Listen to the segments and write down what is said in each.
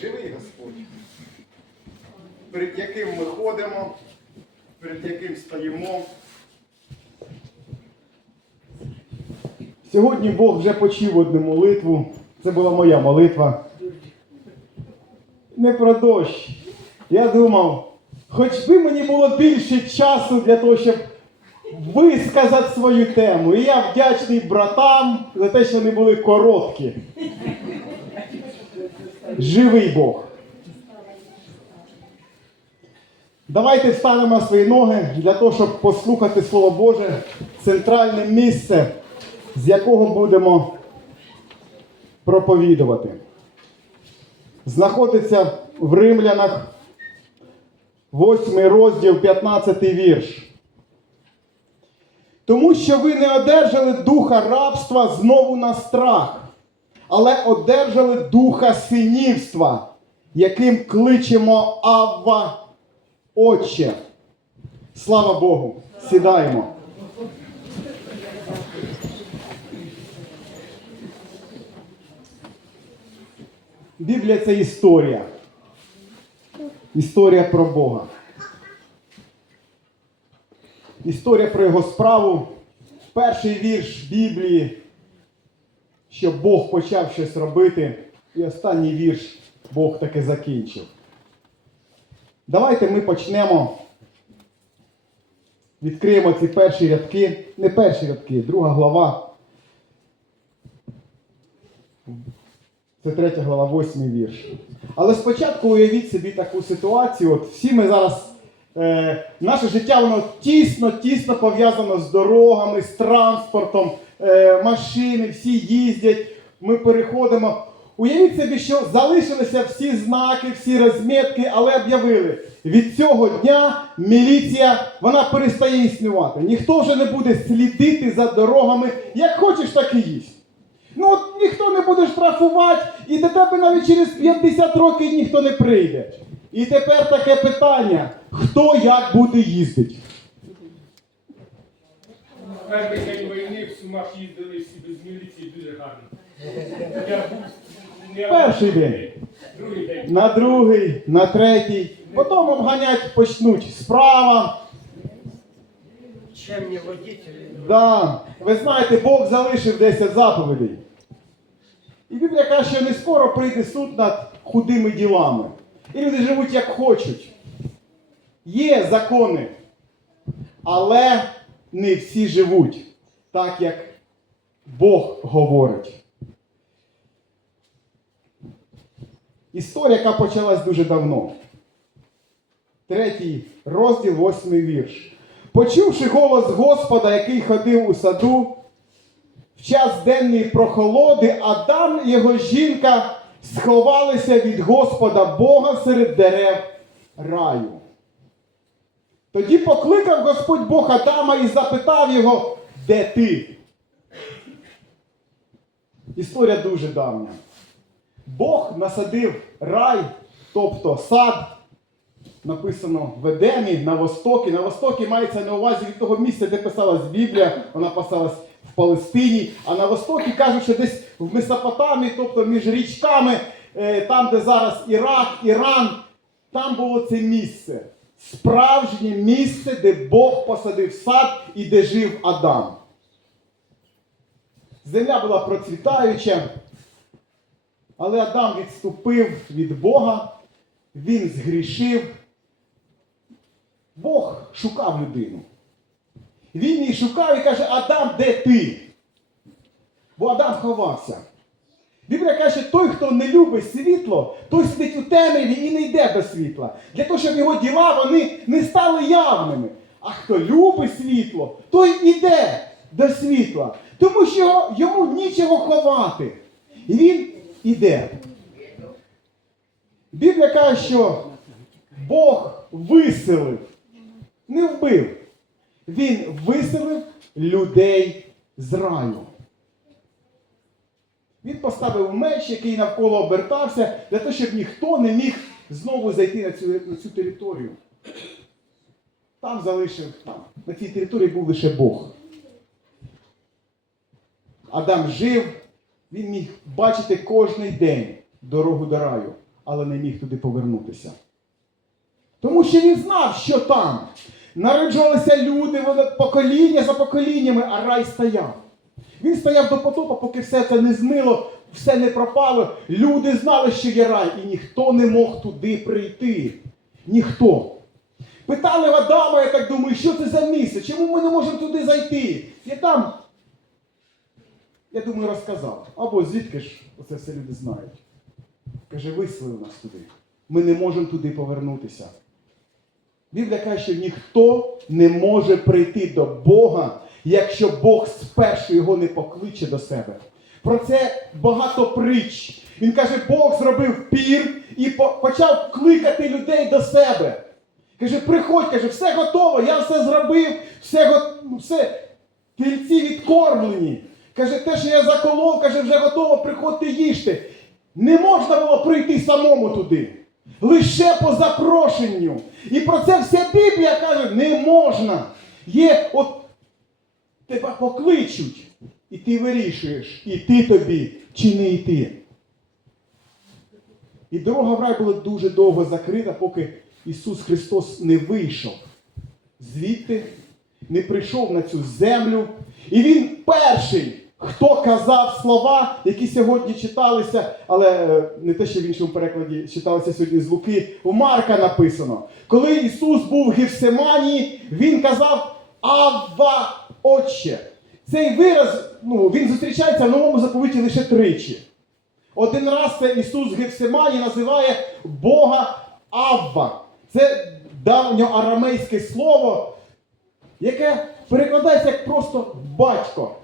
живий Господь, перед яким ми ходимо, перед яким стоїмо. Сьогодні Бог вже почув одну молитву. Це була моя молитва. Не про дощ. Я думав, хоч би мені було більше часу для того, щоб висказати свою тему. І я вдячний братам за те, що вони були короткі. Живий Бог. Давайте встанемо свої ноги для того, щоб послухати Слово Боже, центральне місце, з якого будемо проповідувати. Знаходиться в Римлянах, 8 розділ, 15 вірш. Тому що ви не одержали духа рабства знову на страх, але одержали духа синівства, яким кличемо Авва Отче. Слава Богу! Сідаємо. Біблія це історія. Історія про Бога. Історія про його справу. Перший вірш Біблії, що Бог почав щось робити. І останній вірш Бог таки закінчив. Давайте ми почнемо. Відкриємо ці перші рядки. Не перші рядки, друга глава. Це третя глава, восьмий вірш. Але спочатку уявіть собі таку ситуацію. От всі ми зараз, е, наше життя воно тісно, тісно пов'язано з дорогами, з транспортом, е, машини, всі їздять, ми переходимо. Уявіть собі, що залишилися всі знаки, всі розмітки, але об'явили. Від цього дня міліція вона перестає існувати. Ніхто вже не буде слідити за дорогами, як хочеш, так і їсть. Ну ніхто не буде штрафувати, і до тебе навіть через 50 років ніхто не прийде. І тепер таке питання: хто як буде їздити? Перший день війни в Сумах їздили всі без міліції дуже гарно. Я був я Перший день. Другий день. На другий, на третій. Потім обганять почнуть справа. Чем не водитель? Да. Ви знаєте, Бог залишив 10 заповідей. І Біблія каже, що не скоро прийде суд над худими ділами. І люди живуть як хочуть. Є закони, але не всі живуть так, як Бог говорить. Історія, яка почалась дуже давно. Третій розділ, восьмий вірш. Почувши голос Господа, який ходив у саду, в час денної прохолоди, Адам і його жінка сховалися від Господа Бога серед дерев раю. Тоді покликав Господь Бог Адама і запитав його, де ти? Історія дуже давня. Бог насадив рай, тобто сад, написано в Едемі, на Востокі. На Востокі мається на увазі від того місця, де писалась Біблія, вона писалась в Палестині. А на Востокі кажуть, що десь в Месопотамії, тобто між річками, е, там, де зараз Ірак, Іран, там було це місце. Справжнє місце, де Бог посадив сад і де жив Адам. Земля була процвітаюча, але Адам відступив від Бога, він згрішив. Бог шукав людину. Він її шукав і каже, Адам, де ти? Бо Адам ховався. Біблія каже, що той, хто не любить світло, той сидить у темряві і не йде до світла. Для того, щоб його діла вони не стали явними. А хто любить світло, той іде до світла. Тому що йому нічого ховати. І він іде. Біблія каже, що Бог виселив, не вбив. Він виселив людей з раю. Він поставив меч, який навколо обертався, для того, щоб ніхто не міг знову зайти на цю, на цю територію. Там залишив, там, на цій території був лише Бог. Адам жив, він міг бачити кожний день дорогу до раю. але не міг туди повернутися. Тому що він знав, що там. Народжувалися люди, вони покоління за поколіннями, а рай стояв. Він стояв до потопа, поки все це не змило, все не пропало. Люди знали, що є рай, і ніхто не мог туди прийти. Ніхто. Питали Адама, я так думаю, що це за місце? Чому ми не можемо туди зайти? Я там, я думаю, розказав. Або звідки ж оце все люди знають. Каже, вислали нас туди. Ми не можемо туди повернутися. Біблія каже, що ніхто не може прийти до Бога, якщо Бог спершу його не покличе до себе. Про це багато притч. Він каже, Бог зробив пір і почав кликати людей до себе. Каже, приходь, каже, все готово, я все зробив, все, все, тільці відкормлені. Каже, те, що я заколов, каже, вже готово, приходьте їжте. Не можна було прийти самому туди. Лише по запрошенню. І про це вся Біблія каже, не можна. Є, от тебе покличуть, і ти вирішуєш, іти тобі чи не йти. І дорога в рай була дуже довго закрита, поки Ісус Христос не вийшов звідти, не прийшов на цю землю. І Він перший, хто казав слова, які сьогодні читалися, але е, не те, що в іншому перекладі читалися сьогодні з Луки, у Марка написано. Коли Ісус був в Гефсиманії, Він казав Авва Отче. Цей вираз, ну, він зустрічається в новому заповіті лише тричі. Один раз це Ісус Гефсимані називає Бога Авва. Це давньоарамейське слово, яке перекладається як просто батько.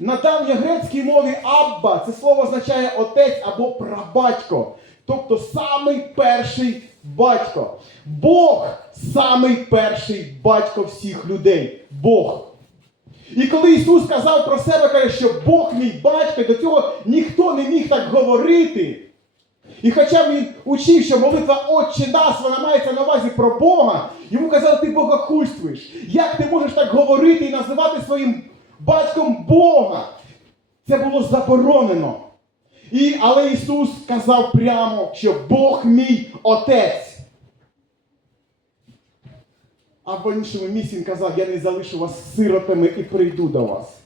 На давньогрецькій мові Абба це слово означає отець або прабатько. Тобто самий перший батько. Бог самий перший батько всіх людей. Бог. І коли Ісус сказав про себе, каже, що Бог мій батько, до цього ніхто не міг так говорити. І хоча він учив, що молитва Отче нас, вона мається на увазі про Бога, йому казали, ти богохульствуєш. Як ти можеш так говорити і називати своїм батьком Бога? Це було заборонено. І, але Ісус сказав прямо, що Бог мій Отець. А в іншому місці він казав, я не залишу вас сиротами і прийду до вас.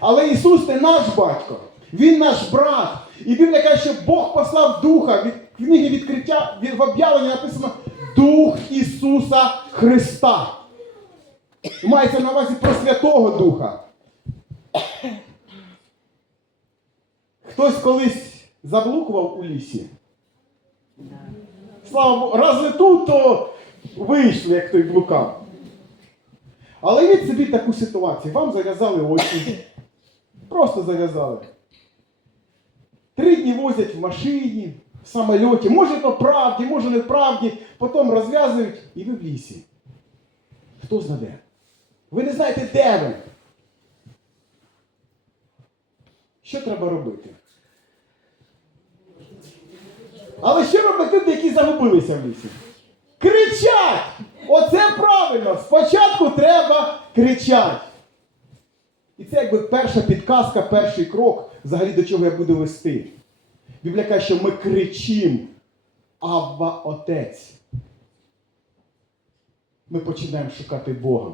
Але Ісус не наш батько, Він наш брат. І Біблія каже, що Бог послав Духа. Від книги відкриття в об'явленні написано Дух Ісуса Христа. Мається на увазі про Святого Духа. Хтось колись заблукував у лісі. Слава Богу, раз не тут, то вийшли, як той блукав. Але уявіть собі таку ситуацію. Вам зав'язали очі. Просто зав'язали. Три дні возять в машині, в самольоті. Може то правді, може не правді. Потім розв'язують і ви в лісі. Хто знаде? Ви не знаєте, де ви. Що треба робити? Але що роблять люди, які загубилися в лісі? Кричать! Оце правильно! Спочатку треба кричати. І це якби перша підказка, перший крок, взагалі до чого я буду вести. Біблія каже, що ми кричимо Авва Отець. Ми починаємо шукати Бога.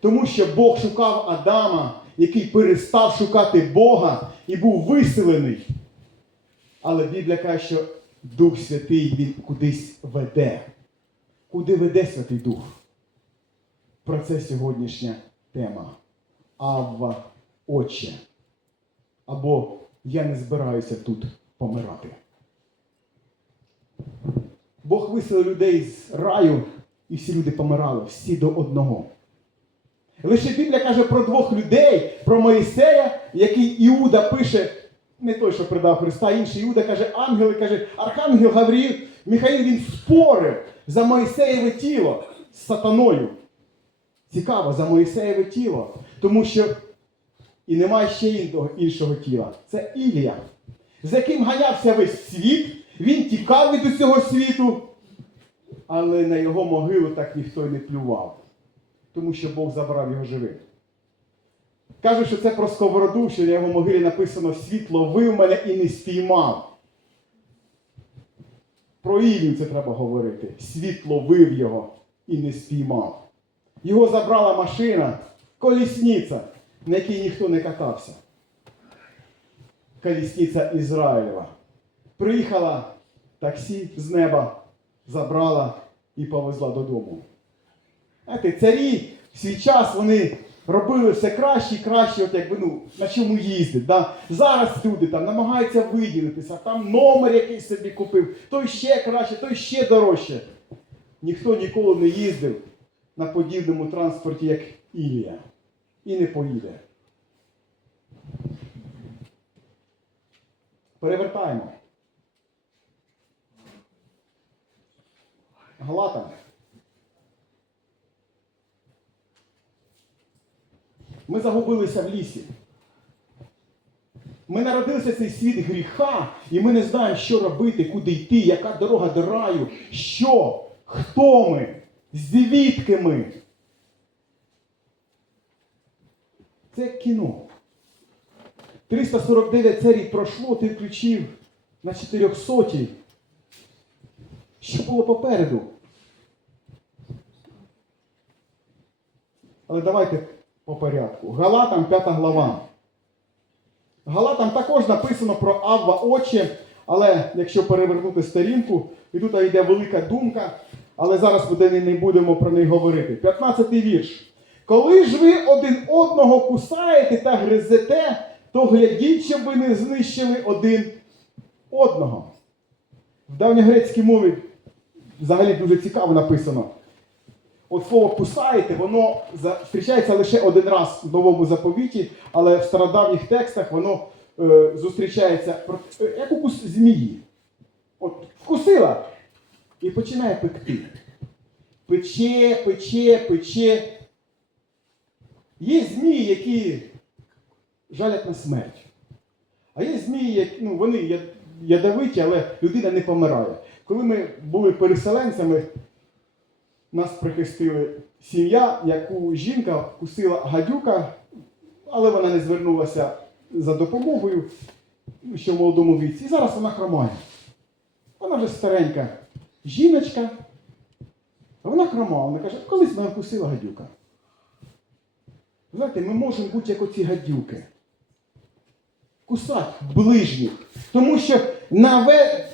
Тому що Бог шукав Адама, який перестав шукати Бога і був виселений. Але Біблія каже, що Дух Святий він кудись веде. Куди веде Святий Дух? Про це сьогоднішня тема. Авва Отче. Або я не збираюся тут помирати. Бог виселив людей з раю, і всі люди помирали, всі до одного. Лише Біблія каже про двох людей, про Моїсея, який Іуда пише, не той, що предав Христа, інший Іуда каже, ангели, каже, Архангел Гавріл, Михаїл він спорив за Моїсеєве тіло з сатаною. Цікаво, за Моїсеєве тіло. Тому що і немає ще іншого, іншого тіла. Це Ілія, з яким ганявся весь світ, він тікав від усього світу, але на його могилу так ніхто й не плював тому що Бог забрав його живим. Кажуть, що це про сковороду, що на його могилі написано світ ловив мене і не спіймав. Про Ілію це треба говорити. Світ ловив його і не спіймав. Його забрала машина, колісниця, на якій ніхто не катався. Колісниця Ізраїлева. Приїхала таксі з неба, забрала і повезла додому. Знаєте, царі в свій час вони робили все краще і краще, от якби ну, на чому їздить. Да? Зараз люди там намагаються виділитися, там номер якийсь собі купив, той ще краще, той ще дорожче. Ніхто ніколи не їздив на подібному транспорті, як Ілія. І не поїде. Перевертаємо. Галатам. Ми загубилися в лісі. Ми народилися в цей світ гріха, і ми не знаємо, що робити, куди йти, яка дорога до раю, що, хто ми, звідки ми. Це кіно. 349 серій пройшло, ти включив на 400. Що було попереду? Але давайте по порядку. Галатам 5 глава. Галатам також написано про Авва Отче, але якщо перевернути сторінку, і тут йде велика думка, але зараз ми не будемо про неї говорити. 15 вірш. Коли ж ви один одного кусаєте та гризете, то глядіть, щоб ви не знищили один одного. В давньогрецькій мові взагалі дуже цікаво написано. От слово кусаєте, воно зустрічається лише один раз в новому заповіті, але в стародавніх текстах воно е, зустрічається е, як укус змії. От вкусила і починає пекти. Пече, пече, пече. Є змії, які жалять на смерть. А є змії, які, ну, вони ядовиті, але людина не помирає. Коли ми були переселенцями, нас прихистили сім'я, яку жінка вкусила гадюка, але вона не звернулася за допомогою ще в молодому віці. І зараз вона хромає. Вона вже старенька жіночка. А вона хромала. Вона каже, колись мене вкусила гадюка. Знаєте, ми можемо бути як оці гадюки. Кусати ближніх. Тому що на, ве...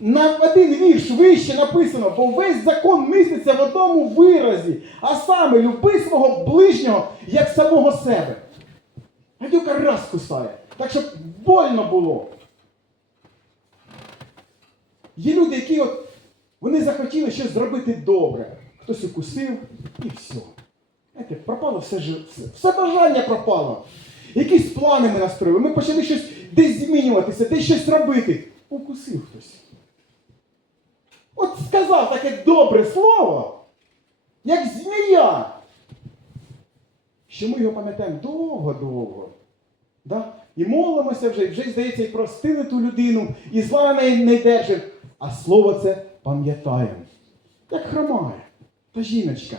на один вірш вище написано, бо весь закон міститься в одному виразі, а саме люби свого ближнього як самого себе. Гадюка раз кусає, так щоб больно було. Є люди, які от, вони захотіли щось зробити добре. Хтось укусив і все. Знаєте, пропало все, все, все бажання пропало. Якісь плани ми настроїли. Ми почали щось десь змінюватися, десь щось робити. Укусив хтось. От сказав таке добре слово, як змія. Що ми його пам'ятаємо довго-довго. Да? І молимося вже, і вже, здається, і простили ту людину, і зла неї не держить. А слово це пам'ятаємо. Як хромає. Та жіночка.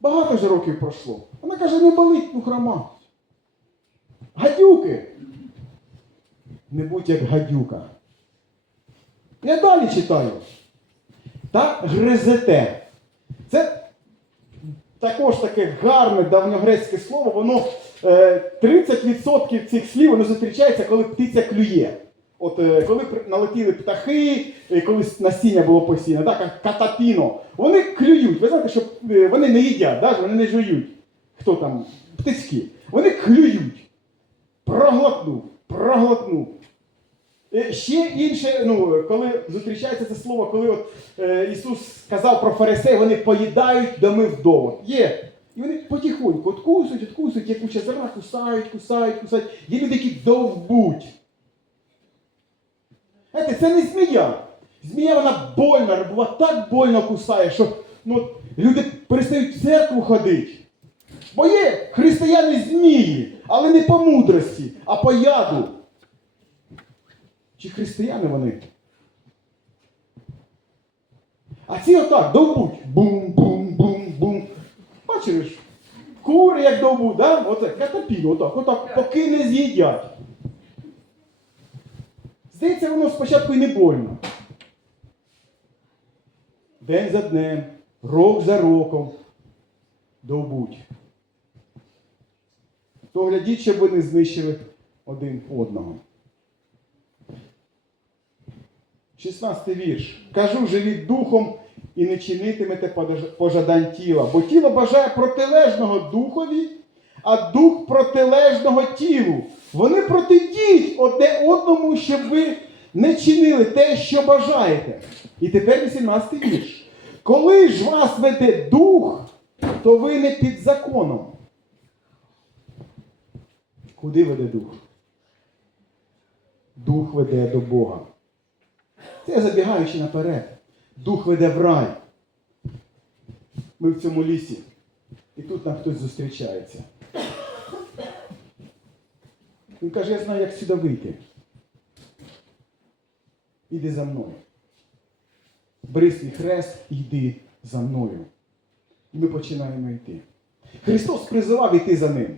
Багато вже років пройшло. Вона каже, не болить, ну хрома. Гадюки. Не будь як гадюка. Я далі читаю. Та гризете. Це також таке гарне давньогрецьке слово, воно е, 30% цих слів воно зустрічається, коли птиця клює. От е, коли налетіли птахи, е, колись насіння було постійно, так, катапіно, вони клюють. Ви знаєте, що е, вони не їдять, да? вони не жують. Хто там? Птицьки. Вони клюють. Проглотнув, проглотнув. Е, Ще інше, ну, коли зустрічається це слово, коли от, е, Ісус сказав про фарисеїв, вони поїдають доми вдома. Є. І вони потихоньку откусують, откусують, як куча зерна, кусають, кусають, кусають. Є люди, які довбуть. Знаєте, це не змія. Змія вона больна, бува так больно кусає, що ну, люди перестають в церкву ходити. Бо є християни змії, але не по мудрості, а по яду. Чи християни вони? А ці отак довбуть. Бум-бум-бум-бум. Бачили ж? Кури, як довбу, да? Оце катапіль, отак, отак, поки не з'їдять. Здається, воно спочатку і не больно. День за днем, рок за роком. Довбуть. То глядіть, щоб ви не знищили один одного. 16 вірш. Кажу, живіть духом і не чинитимете пожадань тіла, бо тіло бажає протилежного духові, а дух протилежного тілу. Вони протидіють одне одному, щоб ви не чинили те, що бажаєте. І тепер 18 вірш. Коли ж вас веде дух, то ви не під законом. Куди веде дух? Дух веде до Бога. Це забігаючи наперед. Дух веде в рай. Ми в цьому лісі. І тут нам хтось зустрічається. Він каже, я знаю, як сюди вийти. Іди за мною. Бери свій хрест і йди за мною. І ми починаємо йти. Христос призивав іти за ним.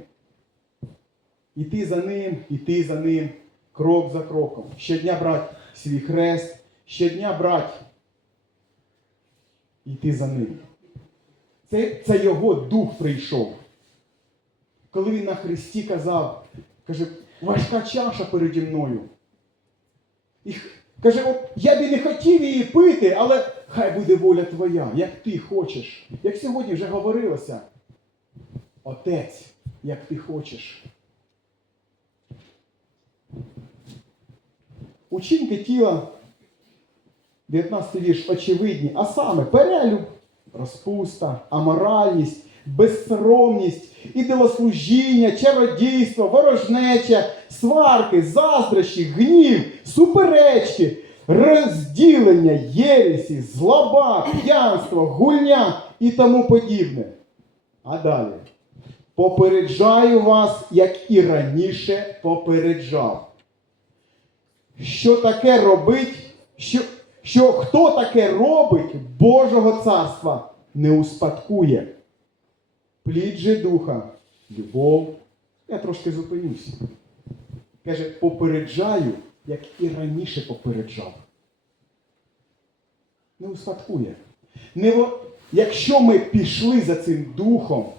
Іти за ним, іти за ним, крок за кроком. Щодня брати свій хрест, щодня брати, йти за ним. Це, це його дух прийшов. Коли він на Христі казав, каже, важка чаша переді мною. І каже, от я би не хотів її пити, але хай буде воля твоя, як ти хочеш. Як сьогодні вже говорилося. Отець, як ти хочеш. Учинки тіла, 19 вірш, очевидні, а саме перелюб, розпуста, аморальність, безсоромність, ідолослужіння, чародійство, ворожнеча, сварки, заздрощі, гнів, суперечки, розділення, єресі, злоба, п'янство, гульня і тому подібне. А далі. Попереджаю вас, як і раніше попереджав що таке робить, що, що хто таке робить Божого царства не успадкує. Плід же духа, любов. Я трошки зупинюся. Каже, попереджаю, як і раніше попереджав. Не успадкує. Не. Якщо ми пішли за цим духом,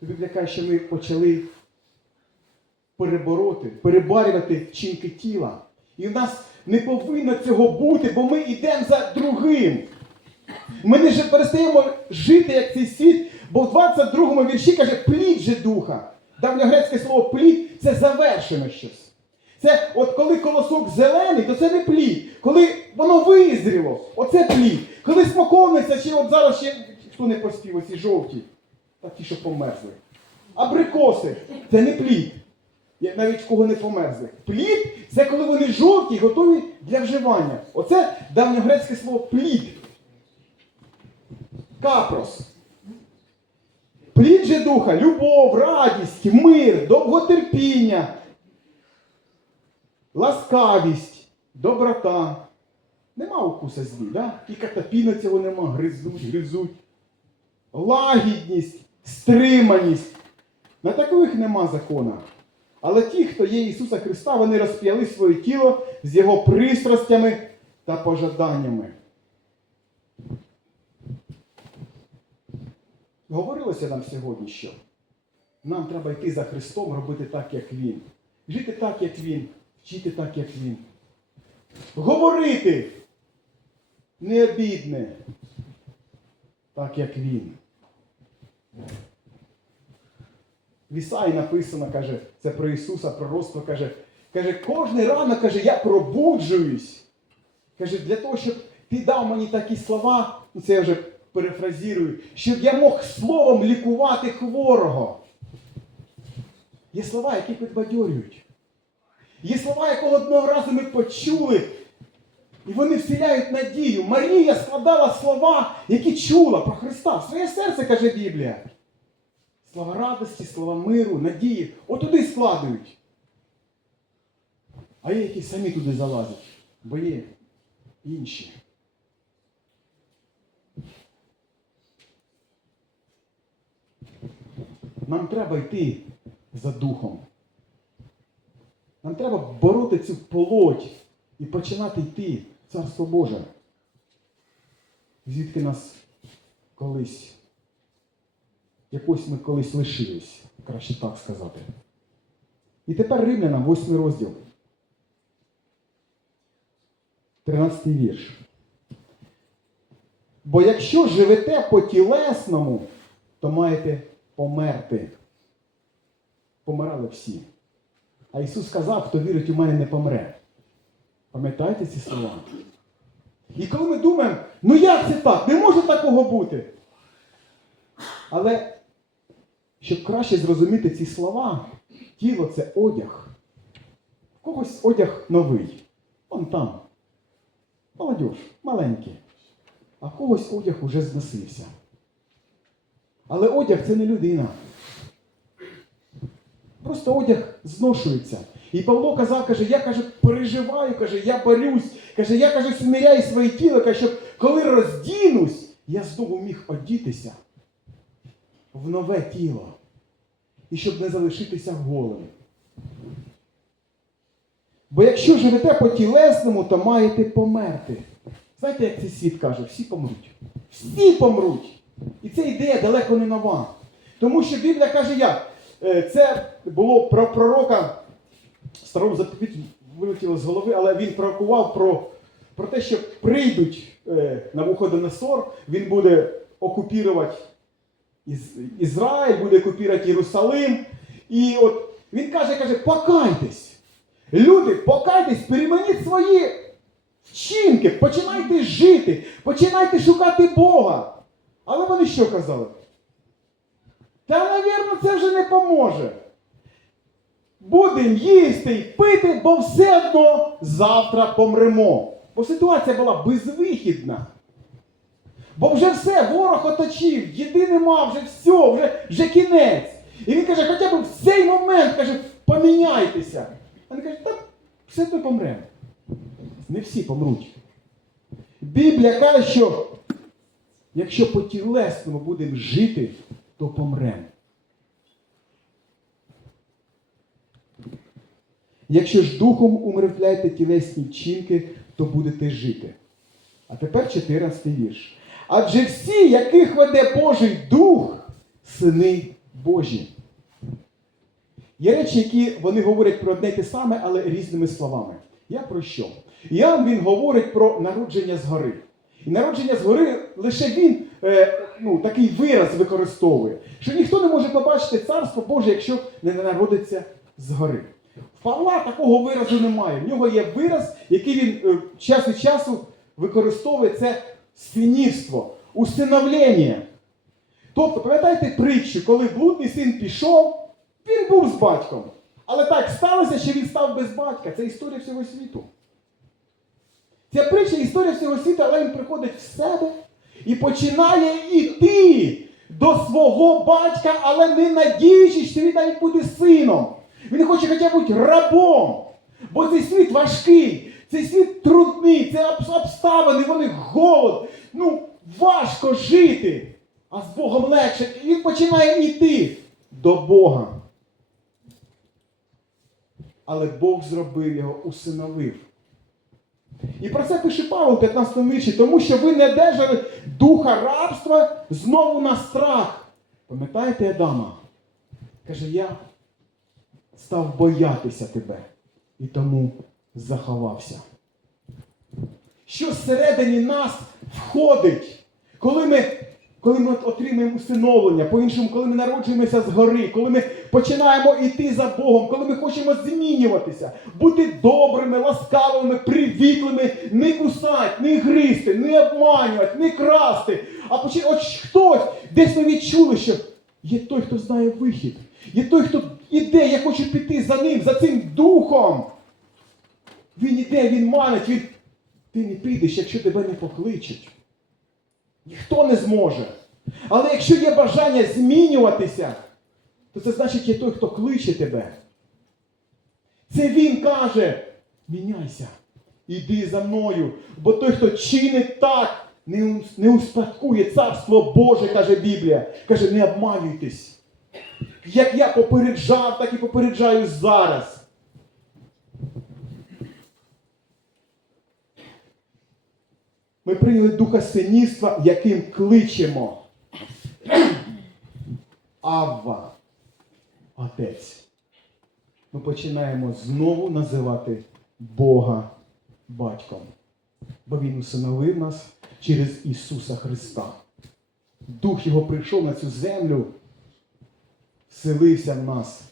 то Біблія каже, що ми почали перебороти, перебарювати вчинки тіла. І в нас не повинно цього бути, бо ми йдемо за другим. Ми не же перестаємо жити як цей світ, бо в 22 му вірші каже плід же духа. Давньогрецьке слово плід це завершено щось. Це от коли колосок зелений, то це не плід. Коли воно визріло, оце плід. Коли смоковниця, чи от зараз ще хто не поспів, оці жовті, такі, що померзли. Абрикоси це не плід. Навіть в кого не померзли. Плід це коли вони жовті, готові для вживання. Оце давньогрецьке слово плід. Капрос. Плід же духа, любов, радість, мир, довготерпіння, ласкавість, доброта. Нема укуса злі, да? і катапіна цього нема, гризуть, гризуть. Лагідність, стриманість. На таких нема закона. Але ті, хто є Ісуса Христа, вони розп'яли своє тіло з Його пристрастями та пожаданнями. Говорилося нам сьогодні, що нам треба йти за Христом, робити так, як Він. Жити так, як Він, вчити так, як Він. Говорити необідне, так, як Він. В Ісаї написано, каже, це про Ісуса, пророцтво каже, каже, кожний ранок каже, я пробуджуюсь. Каже, для того, щоб ти дав мені такі слова, ну це я вже перефразірую, щоб я мог словом лікувати хворого. Є слова, які підбадьорюють. Є слова, якого одного разу ми почули, і вони вселяють надію. Марія складала слова, які чула про Христа. Своє серце, каже Біблія. Слова радості, слова миру, надії. Отуди складують. А є, які самі туди залазять. Бо є інші. нам треба йти за духом. Нам треба бороти цю плоть і починати йти в Царство Боже. Звідки нас колись, якось ми колись лишились, краще так сказати. І тепер Римлянам, 8 розділ. 13 вірш. Бо якщо живете по тілесному, то маєте померти. Помирали всі. А Ісус сказав, хто вірить у мене, не помре. Пам'ятаєте ці слова? І коли ми думаємо, ну як це так? Не може такого бути. Але щоб краще зрозуміти ці слова, тіло це одяг. В когось одяг новий. Вон там. Молодіж, маленький. А в когось одяг уже зносився. Але одяг це не людина. Просто одяг зношується. І Павло казав, каже, я каже, переживаю, каже, я борюсь, каже, я каже, смиряю своє тіло, каже, щоб коли роздінусь, я знову міг одітися в нове тіло. І щоб не залишитися голим. Бо якщо живете по тілесному, то маєте померти. Знаєте, як цей світ каже, всі помруть. Всі помруть. І ця ідея далеко не нова. Тому що Біблія каже як? Е, Це було про пророка старому заповіті вилетіло з голови, але він пророкував про, про те, що прийдуть е, на Вуходоносор, він буде окупірувати Із, Ізраїль, буде окупірувати Єрусалим. І от він каже, каже, покайтесь. Люди, покайтесь, переманіть свої вчинки, починайте жити, починайте шукати Бога. Але вони що казали? Та, навірно, це вже не поможе. Будемо їсти й пити, бо все одно завтра помремо. Бо ситуація була безвихідна. Бо вже все, ворог оточив, їди нема, вже все, вже, вже кінець. І він каже, хоча б в цей момент каже, поміняйтеся. А він каже, та все одно помремо. Не всі помруть. Біблія каже, що якщо по тілесному будемо жити, то помремо. Якщо ж духом умертвляєте тілесні вчинки, то будете жити. А тепер 14 вірш. Адже всі, яких веде Божий Дух, сини Божі. Є речі, які вони говорять про одне те саме, але різними словами. Я про що? Іоанн він говорить про народження згори. І народження згори лише він е, ну, такий вираз використовує, що ніхто не може побачити царство Боже, якщо не народиться згори. В Павла такого виразу немає. В нього є вираз, який він е, час від часу використовує це синівство, усиновлення. Тобто, пам'ятаєте притчу, коли блудний син пішов, він був з батьком. Але так сталося, що він став без батька. Це історія всього світу. Ця притча історія всього світу, але він приходить в себе і починає йти до свого батька, але не надіючись, що він навіть буде сином. Він хоче хоча б бути рабом. Бо цей світ важкий, цей світ трудний, це обставини, вони голод. Ну, важко жити. А з Богом легше. І він починає йти до Бога. Але Бог зробив його, усиновив. І про це пише Павло в 15 вірші, тому що ви не держали духа рабства знову на страх. Пам'ятаєте Адама? Каже, я став боятися тебе і тому заховався. Що всередині нас входить, коли ми, коли ми отримуємо усиновлення, по-іншому, коли ми народжуємося згори, коли ми починаємо йти за Богом, коли ми хочемо змінюватися, бути добрими, ласкавими, привітливими, не кусати, не гризти, не обманювати, не красти. А почи... от хтось десь ми відчули, що є той, хто знає вихід, є той, хто іде, я хочу піти за ним, за цим духом. Він іде, він манить, він. Ти не підеш, якщо тебе не покличуть. Ніхто не зможе. Але якщо є бажання змінюватися, то це значить є той, хто кличе тебе. Це він каже: міняйся, іди за мною, бо той, хто чинить так, не, успадкує царство Боже, каже Біблія. Каже, не обманюйтесь. Як я попереджав, так і попереджаю зараз. Ми прийняли духа синівства, яким кличемо. Авва, Отець. Ми починаємо знову називати Бога батьком. Бо Він усиновив нас через Ісуса Христа. Дух Його прийшов на цю землю, вселився в нас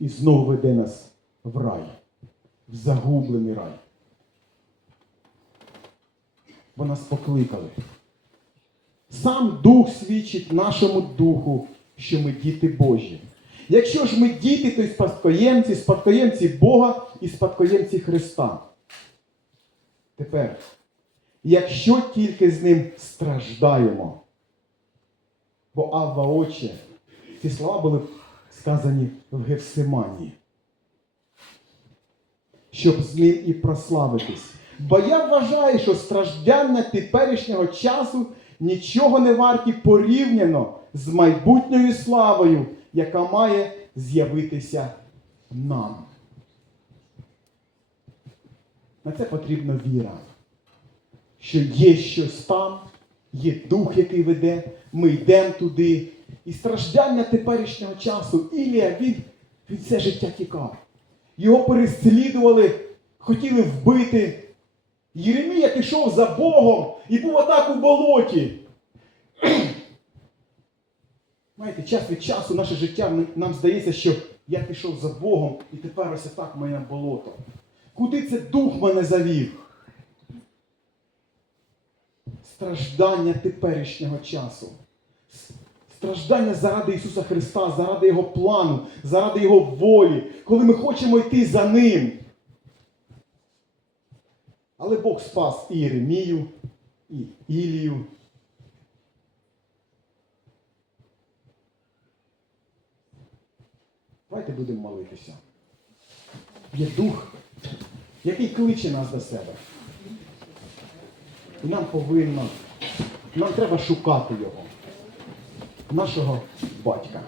і знову веде нас в рай, в загублений рай. Бо нас покликали. Сам Дух свідчить нашому духу, що ми діти Божі. Якщо ж ми діти, то й спадкоємці, спадкоємці Бога і спадкоємці Христа. Тепер, якщо тільки з ним страждаємо, бо Авва Отче, ці слова були сказані в Гефсиманії, щоб з ним і прославитись. Бо я вважаю, що страждання теперішнього часу нічого не варті порівняно з майбутньою славою, яка має з'явитися нам. На це потрібна віра, що є щось там, є дух, який веде, ми йдемо туди. І страждання теперішнього часу Ілія, він, він все життя тікав. Його переслідували, хотіли вбити. Єремія пішов за Богом і був отак у болоті. Знаєте, час від часу наше життя нам здається, що я пішов за Богом і тепер ось так моє болото. Куди це дух мене завів? Страждання теперішнього часу. Страждання заради Ісуса Христа, заради Його плану, заради Його волі, коли ми хочемо йти за Ним. Але Бог спас і Єремію, і Ілію. Давайте будемо молитися. Є дух, який кличе нас до себе. І нам повинно, нам треба шукати його, нашого батька.